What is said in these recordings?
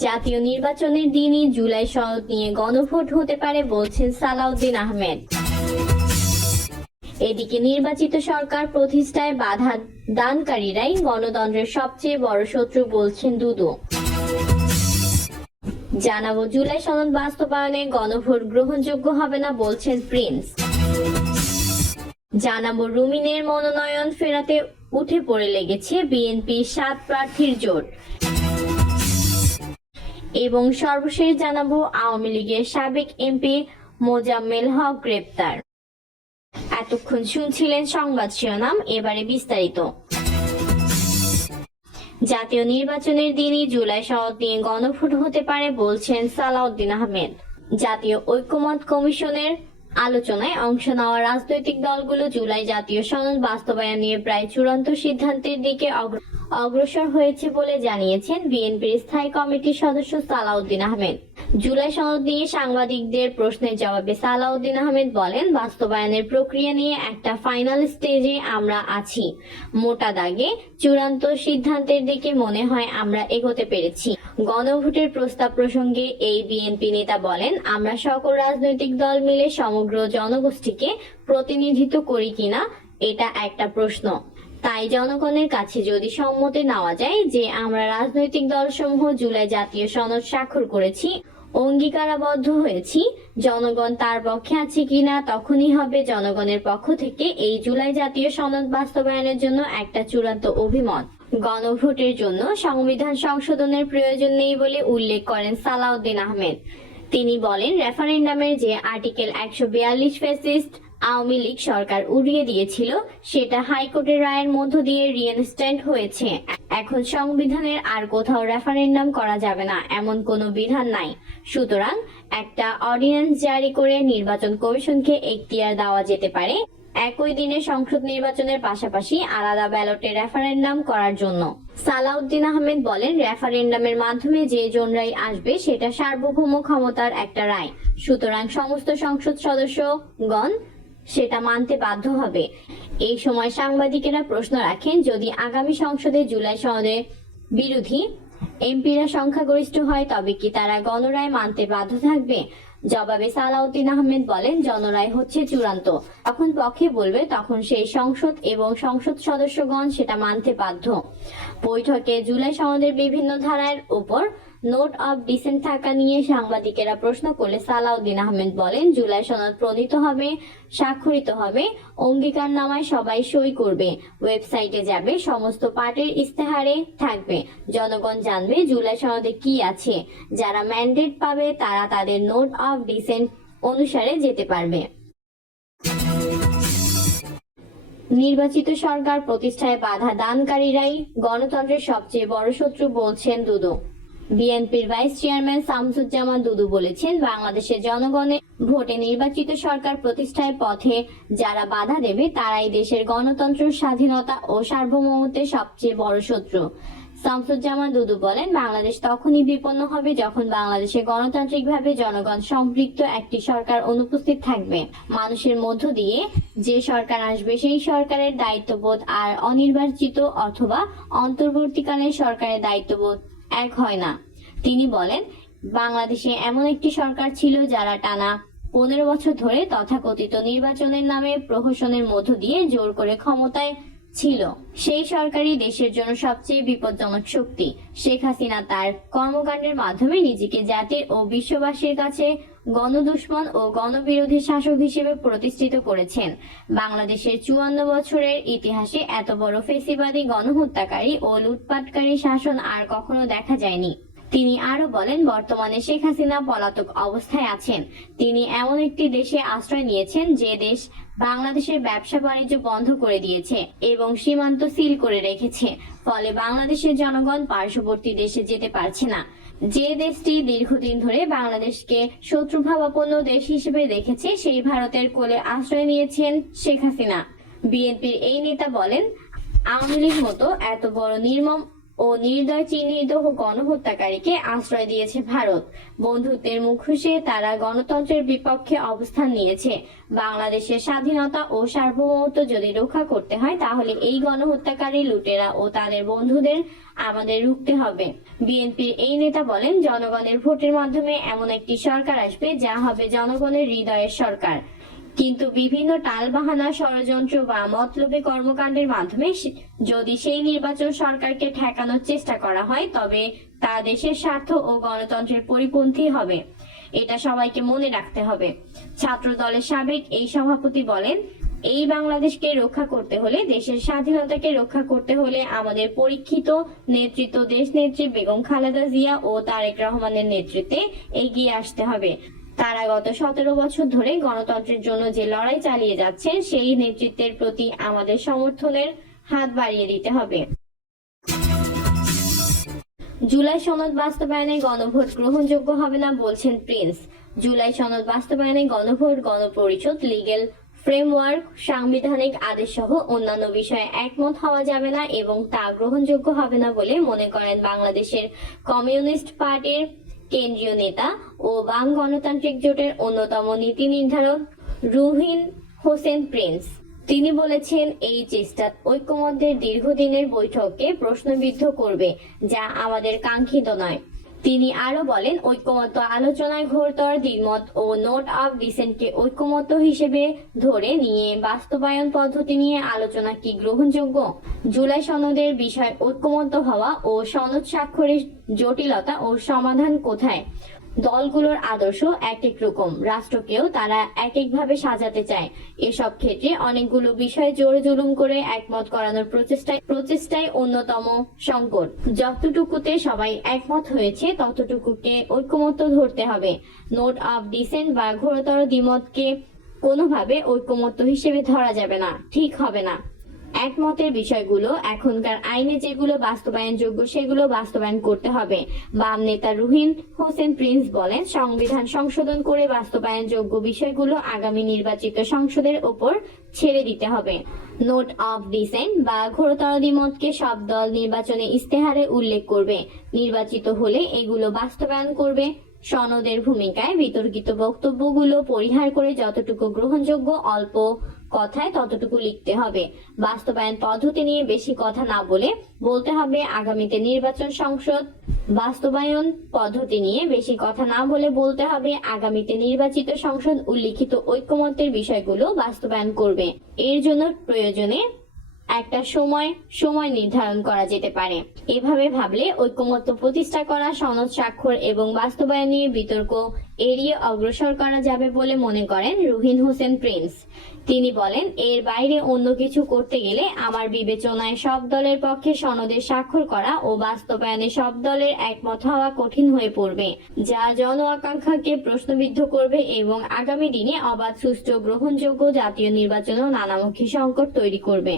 জাতীয় নির্বাচনের দিনই জুলাই সনদ নিয়ে গণভোট হতে পারে বলছেন সালাউদ্দিন আহমেদ। এদিকে নির্বাচিত সরকার প্রতিষ্ঠায় বাধা দানকারীরাই গণতন্ত্রের সবচেয়ে বড় শত্রু বলছেন দুদু। জানাব জুলাই সনদ বাস্তবায়নে গণভোট গ্রহণযোগ্য হবে না বলছেন প্রিন্স। জানাব রুমিনের মনোনয়ন ফেরাতে উঠে পড়ে লেগেছে বিএনপি সাত প্রার্থীর জোট। এবং সর্বশেষ জানাব আওয়ামী লীগের সাবেক এমপি মোজাম্মেল হক গ্রেপ্তার। এতক্ষণ শুনছিলেন সংবাদ শিরোনাম, এবারে বিস্তারিত। জাতীয় নির্বাচনের দিনই জুলাই সনদ নিয়ে গণভোট হতে পারে বলছেন সালাউদ্দিন আহমেদ। জাতীয় ঐক্যমত কমিশনের আলোচনায় অংশ নেওয়া রাজনৈতিক দলগুলো জুলাই জাতীয় সনদ বাস্তবায়ন নিয়ে প্রায় চূড়ান্ত সিদ্ধান্তের দিকে অগ্র- অগ্রসর হয়েছে বলে জানিয়েছেন বিএনপির স্থায়ী কমিটির সদস্য সালাউদ্দিন আহমেদ। জুলাই সনদ নিয়ে সাংবাদিকদের প্রশ্নের জবাবে সালাউদ্দিন আহমেদ বলেন, বাস্তবায়নের প্রক্রিয়া নিয়ে একটা ফাইনাল স্টেজে আমরা আছি। মোটা দাগে চূড়ান্ত সিদ্ধান্তের দিকে মনে হয় আমরা এগোতে পেরেছি। গণভোটের প্রস্তাব প্রসঙ্গে এই বিএনপি নেতা বলেন, আমরা সকল রাজনৈতিক দল মিলে সমগ্র জনগোষ্ঠীকে প্রতিনিধিত্ব করি কিনা, এটা একটা প্রশ্ন। তাই জনগণের কাছে যদি সম্মতি নেওয়া যায় যে আমরা রাজনৈতিক দলসমূহ জুলাই জাতীয় সনদ স্বাক্ষর করেছি, অঙ্গীকারাবদ্ধ হয়েছি, জনগণ তার পক্ষে আছে কিনা তখনই হবে জনগণের পক্ষ থেকে এই জুলাই জাতীয় সনদ বাস্তবায়নের জন্য একটা চূড়ান্ত অভিমত। গণভোটের জন্য সংবিধান সংশোধনের প্রয়োজন নেই বলে উল্লেখ করেন সালাউদ্দিন আহমেদ। তিনি বলেন, রেফারেন্ডামের যে আর্টিকেল একশো বিয়াল্লিশ ফেসিস্ট আওয়ামী লীগ সরকার উড়িয়ে দিয়েছিল, সেটা হাইকোর্টের রায়ের মধ্য দিয়ে রিয়েনস্ট্যান্ড হয়েছে। এখন সংবিধানের আর কোথাও রেফারেন্ডাম করা যাবে না, এমন কোনো বিধান নাই। সুতরাং একটা অর্ডিন্যান্স জারি করে নির্বাচন কমিশনকে এখতিয়ার দেওয়া যেতে পারে, একই দিনে সংসদ নির্বাচনের পাশাপাশি আলাদা ব্যালটে রেফারেন্ডাম করার জন্য। সালাউদ্দিন আহমেদ বলেন রেফারেন্ডামের মাধ্যমে যে জনরাই আসবে, সেটা সার্বভৌম ক্ষমতার একটা রায়। সুতরাং সমস্ত সংসদ সদস্যগণ সেটা মানতে বাধ্য হবে। এই সময় সাংবাদিকেরা প্রশ্ন রাখেন, যদি আগামী সংসদে জুলাই সনদের বিরোধী এমপিরা সংখ্যাগরিষ্ঠ হয়, তবে কি তারা গণরায় মানতে বাধ্য থাকবে? জবাবে সালাউদ্দিন আহমেদ বলেন, জনরায় হচ্ছে চূড়ান্ত। তখন পক্ষে বলবে, তখন সেই সংসদ এবং সংসদ সদস্যগণ সেটা মানতে বাধ্য। বৈঠকে জুলাই সনদের বিভিন্ন ধারার উপর নোট অব ডিসেন্ট থাকা নিয়ে সাংবাদিকেরা প্রশ্ন করলে সালাউদ্দিন আহমেদ বলেন, জুলাই সনদ প্রণীত হবে, স্বাক্ষরিত হবে, অঙ্গীকারনামায় সবাই সই করবে, ওয়েবসাইটে যাবে, সমস্ত পার্টির ইস্তেহারে থাকবে। জনগণ জানবে জুলাই সনদে কি আছে। যারা ম্যান্ডেট পাবে, তারা তাদের নোট অব ডিসেন্ট অনুসারে যেতে পারবে। নির্বাচিত সরকার প্রতিষ্ঠায় বাধা দানকারীরাই গণতন্ত্রের সবচেয়ে বড় শত্রু বলছেন দুদু বিএনপির ভাইস চেয়ারম্যান শামসুজ্জামান দুদু বলেছেন, বাংলাদেশের জনগণের ভোটে নির্বাচিত সরকার প্রতিষ্ঠায় পথে যারা বাধা দেবে, তারাই দেশের গণতন্ত্র, স্বাধীনতা ও সার্বভৌমত্বের সবচেয়ে বড় শত্রু। শামসুজ্জামান দুদু বলেন, বাংলাদেশ তখনই বিপন্ন হবে যখন বাংলাদেশে গণতান্ত্রিকভাবে জনগণ সম্পৃক্ত একটি সরকার অনুপস্থিত থাকবে। মানুষের মধ্য দিয়ে যে সরকার আসবে, সেই সরকারের দায়িত্ববোধ আর অনির্বাচিত অথবা অন্তর্বর্তীকালীন সরকারের দায়িত্ববোধ এক হয় না। তিনি বলেন, বাংলাদেশে এমন একটি সরকার ছিল যারা টানা পনেরো বছর ধরে তথাকথিত নির্বাচনের নামে প্রহসনের মধ্য দিয়ে জোর করে ক্ষমতায় ছিল। সেই সরকারই দেশের জন্য সবচেয়ে বিপজ্জনক শক্তি। শেখ হাসিনা তার কর্মকাণ্ডের মাধ্যমে নিজেকে জাতির ও বিশ্ববাসীর কাছে গণদুশ্মন ও গণবিরোধী শাসক হিসেবে প্রতিষ্ঠিত করেছেন। বাংলাদেশের চুয়ান্ন বছরের ইতিহাসে এত বড় ফেসিবাদী গণহত্যাকারী ও লুটপাটকারী শাসন আর কখনো দেখা যায়নি। তিনি আরও বলেন, বর্তমানে শেখ হাসিনা পলাতক অবস্থায় আছেন। তিনি এমন একটি দেশে আশ্রয় নিয়েছেন যে দেশ বাংলাদেশের ব্যবসা বাণিজ্য বন্ধ করে দিয়েছে এবং সীমান্ত সিল করে রেখেছে। ফলে বাংলাদেশের জনগণ পার্শ্ববর্তী দেশে যেতে পারছে না। যে দেশটি দীর্ঘদিন ধরে বাংলাদেশকে শত্রুভাবাপন্ন দেশ হিসেবে দেখেছে সেই ভারতের কোলে আশ্রয় নিয়েছেন শেখ হাসিনা। বিএনপির এই নেতা বলেন, আওয়ামী লীগ মতো এত বড় নির্মম ও নির্দয় চিহ্নিত গণহত্যাকারীকে আশ্রয় দিয়েছে ভারত। বন্ধুত্বের মুখোশে তারা গণতন্ত্রের বিপক্ষে অবস্থান নিয়েছে। বাংলাদেশের স্বাধীনতা ও সার্বভৌমত্ব যদি রক্ষা করতে হয়, তাহলে এই গণহত্যাকারী লুটেরা ও তাদের বন্ধুদের আমাদের রুখতে হবে। বিএনপির এই নেতা বলেন, জনগণের ভোটের মাধ্যমে এমন একটি সরকার আসবে, যা হবে জনগণের হৃদয়ের সরকার। কিন্তু বিভিন্ন টালবাহানা ষড়যন্ত্র বা মতলবে কর্মকাণ্ডের মাধ্যমে যদি সেই নির্বাচন সরকারকে ঠেকানোর চেষ্টা করা হয়, তবে তা দেশের স্বার্থ ও গণতন্ত্রের পরিপন্থী হবে। এটা সবাইকে মনে রাখতে হবে। ছাত্র দলের সাবেক এই সভাপতি বলেন, এই বাংলাদেশকে রক্ষা করতে হলে, দেশের স্বাধীনতাকে রক্ষা করতে হলে আমাদের পরীক্ষিত নেতৃত্ব দেশ নেত্রী বেগম খালেদা জিয়া ও তারেক রহমানের নেতৃত্বে এগিয়ে আসতে হবে। তারা গত সতেরো বছর ধরে গণতন্ত্রের জন্য যে লড়াই চালিয়ে যাচ্ছেন, সেই নেতৃত্বের প্রতি আমাদের সমর্থনের হাত বাড়িয়ে দিতে হবে। জুলাই সনদ বাস্তবায়নে গণভোট গ্রহণযোগ্য হবে না বলছেন প্রিন্স। জুলাই সনদ বাস্তবায়নে গণভোট, গণপরিষদ, লিগেল ফ্রেমওয়ার্ক, সাংবিধানিক আদেশ সহ অন্যান্য বিষয়ে একমত হওয়া যাবে না এবং তা গ্রহণযোগ্য হবে না বলে মনে করেন বাংলাদেশের কমিউনিস্ট পার্টির কেন্দ্রীয় নেতা ও বাম গণতান্ত্রিক জোটের অন্যতম নীতি নির্ধারক রুহিন হোসেন প্রিন্স। তিনি বলেছেন, এই চেষ্টা ঐক্যমত্যের দীর্ঘদিনের বৈঠককে প্রশ্নবিদ্ধ করবে, যা আমাদের কাঙ্ক্ষিত নয়। তিনি আরও বলেন, ঐক্যমত্য আলোচনায় ঘোরতর দ্বিমত ও নোট অফ ডিসেন্টকে ঐক্যমত্য হিসেবে ধরে নিয়ে বাস্তবায়ন পদ্ধতি নিয়ে আলোচনা কি গ্রহণযোগ্য? জুলাই সনদের বিষয় ঐক্যমত্য হওয়া ও সনদ স্বাক্ষরের জটিলতা ও সমাধান কোথায়? দলগুলোর আদর্শ এক এক রকম। রাষ্ট্রকেও তারা এক একভাবে সাজাতে চায়। এসব ক্ষেত্রে অনেকগুলো বিষয় জোর জুলুম করে একমত করানোর প্রচেষ্টায় প্রচেষ্টায় অন্যতম সংকট। যতটুকুতে সবাই একমত হয়েছে, ততটুকুকে ঐক্যমত্য ধরতে হবে। নোট অফ ডিসেন্ট বা ঘোরতর দ্বিমতকে কোনোভাবে ঐক্যমত্য হিসেবে ধরা যাবে না। ঠিক হবে না। একমতের বিষয়গুলো এখনকার আইনে যেগুলো বাস্তবায়নযোগ্য, সেগুলো বাস্তবায়ন করতে হবে। বাম নেতা রুহিন হোসেন প্রিন্স বলেন, সংবিধান সংশোধন করে বাস্তবায়নযোগ্য বিষয়গুলো আগামী নির্বাচিত সংসদের ওপর ছেড়ে দিতে হবে। নোট অফ ডিসেন্ট বা ঘোরতর দ্বিমতকে সব দল নির্বাচনে ইস্তেহারে উল্লেখ করবে। নির্বাচিত হলে এগুলো বাস্তবায়ন করবে। সনদের ভূমিকায় বিতর্কিত বক্তব্যগুলো পরিহার করে যতটুকু গ্রহণযোগ্য, অল্প কথায় ততটুকু লিখতে হবে। বাস্তবায়ন পদ্ধতি নিয়ে বেশি কথা না বলে বলতে হবে আগামীতে নির্বাচন সংসদ। বাস্তবায়ন পদ্ধতি নিয়ে বেশি কথা না বলে বলতে হবে আগামীতে নির্বাচিত সংসদ উল্লিখিত ঐক্যমত্যের বিষয়গুলো বাস্তবায়ন করবে। এর জন্য প্রয়োজনে একটা সময় সময় নির্ধারণ করা যেতে পারে। এভাবে ভাবলে ঐক্যমত্য প্রতিষ্ঠা করা, সনদ স্বাক্ষর এবং বাস্তবায়ন নিয়ে বিতর্ক এড়িয়ে অগ্রসর করা যাবে বলে মনে করেন রুহিন হোসেন প্রিন্স। তিনি বলেন, এর বাইরে অন্য কিছু করতে গেলে আমার বিবেচনায় সব দলের পক্ষে সনদে স্বাক্ষর করা ও বাস্তবায়নে সব দলের একমত হওয়া কঠিন হয়ে পড়বে, যা জন আকাঙ্ক্ষাকে প্রশ্নবিদ্ধ করবে এবং আগামী দিনে অবাধ সুষ্ঠু গ্রহণযোগ্য জাতীয় নির্বাচনেও নানামুখী সংকট তৈরি করবে।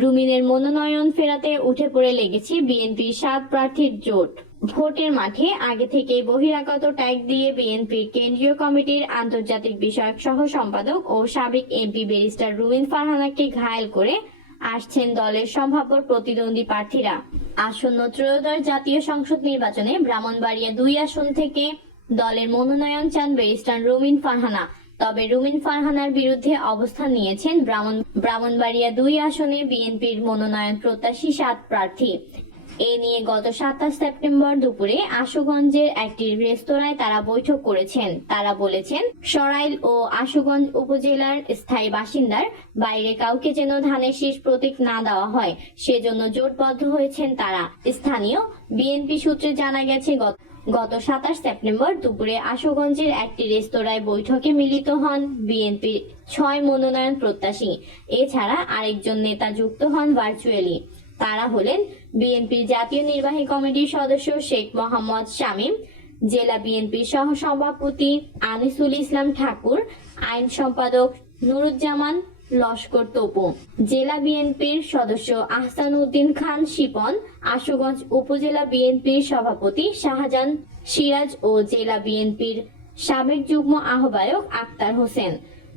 রুমিনের মনোনয়ন ফেরাতে উঠে পড়ে লেগেছে বিএনপির সাত প্রার্থীর জোট। ভোটের মাঠে আগে থেকেই বহিরাগত ট্যাগ দিয়ে বিএনপির কেন্দ্রীয় কমিটির আন্তর্জাতিক বিষয়ক সহ সম্পাদক ও সাবেক এমপি ব্যারিস্টার রুমিন ফারহানাকে ঘায়েল করে আসছেন দলের সম্ভাব্য প্রতিদ্বন্দ্বী প্রার্থীরা। আসন্ন ত্রয়োদশ জাতীয় সংসদ নির্বাচনে ব্রাহ্মণবাড়িয়া দুই আসন থেকে দলের মনোনয়ন চান ব্যারিস্টার রুমিন ফারহানা। তবে রুমিন ফারহানার বিরুদ্ধে অবস্থান নিয়েছেন ব্রাহ্মণ ব্রাহ্মণবাড়িয়া দুই আসনে বিএনপির মনোনয়ন প্রত্যাশী সাত প্রার্থী। এ নিয়ে গত সাতাশ সেপ্টেম্বর দুপুরে আশুগঞ্জের একটি রেস্তোরাঁয় তারা বৈঠক করেছেন। তারা বলেছেন, সরাইল ও আশুগঞ্জ উপজেলার স্থায়ী বাসিন্দার বাইরে কাউকে যেন ধানের শীষ প্রতীক না দেওয়া হয়, সেজন্য জোটবদ্ধ হয়েছেন তারা। স্থানীয় বিএনপি সূত্রে জানা গেছে, গত গত সাতাশ সেপ্টেম্বর দুপুরে আশুগঞ্জের একটি রেস্তোরাঁয় বৈঠকে মিলিত হন বিএনপির ছয় মনোনয়ন প্রত্যাশী। এছাড়া আরেকজন নেতা যুক্ত হন ভার্চুয়ালি। তারা হলেন বিএনপির জাতীয় নির্বাহী কমিটির সদস্য শেখ মোহাম্মদ শামীম, জেলা বিএনপির সহ সভাপতি আনিসুল ইসলাম ঠাকুর, আইন সম্পাদক নুরুজ্জামান লস্কর তোপু। জেলা বিএনপির সদস্য আহসান উদ্দিন খান শিপন, আশুগঞ্জ উপজেলা বিএনপির সভাপতি শাহজাহান সিরাজ ও জেলা বিএনপির সাবেক যুগ্ম আহ্বায়ক আক্তার হোসেন।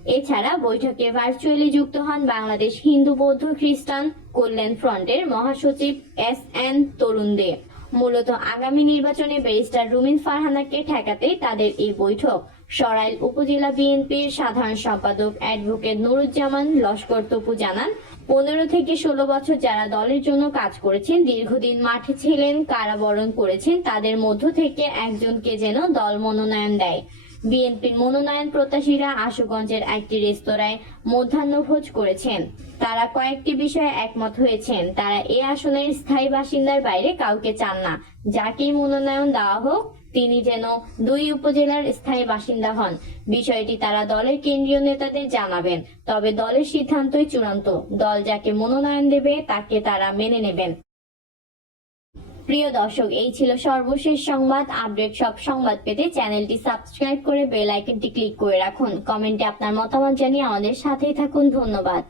এছাড়া বৈঠকে ভার্চুয়ালি যুক্ত হন বাংলাদেশ হিন্দু বৌদ্ধ খ্রিস্টান কল্যাণ ফ্রন্টের মহাসচিব এস এন তরুণ দে মূলত আগামী নির্বাচনে ব্যারিস্টার রুমিন ফারহানাকে ঠেকাতে তাদের এই বৈঠক। সরাইল উপজেলা বিএনপির সাধারণ সম্পাদক অ্যাডভোকেট নুরুজ্জামান লস্কর তপু জানান, পনেরো থেকে ষোলো বছর যারা দলের জন্য কাজ করেছেন, দীর্ঘদিন মাঠে ছিলেন, কারাবরণ করেছেন, তাদের মধ্য থেকে একজনকে যেন দল মনোনয়ন দেয়। বিএনপির মনোনয়ন প্রত্যাশীরা আশুগঞ্জের একটি রেস্তোরাঁয় মধ্যাহ্নভোজ করেছেন। তারা কয়েকটি বিষয়ে একমত হয়েছেন। তারা এ আসনের স্থায়ী বাসিন্দার বাইরে কাউকে চান না। যাকেই মনোনয়ন দেওয়া হোক, তিনি যেন দুই উপজেলার স্থায়ী বাসিন্দা হন। বিষয়টি তারা দলের কেন্দ্রীয় নেতাদের জানাবেন। তবে দলের সিদ্ধান্তই চূড়ান্ত। দল যাকে মনোনয়ন দেবে, তাকে তারা মেনে নেবেন। প্রিয় দর্শক, এই ছিল সর্বশেষ সংবাদ। আপডেট সব সংবাদ পেতে চ্যানেলটি সাবস্ক্রাইব করে বেল আইকনটি ক্লিক করে রাখুন। কমেন্টে আপনার মতামত জানিয়ে আমাদের সাথেই থাকুন। ধন্যবাদ।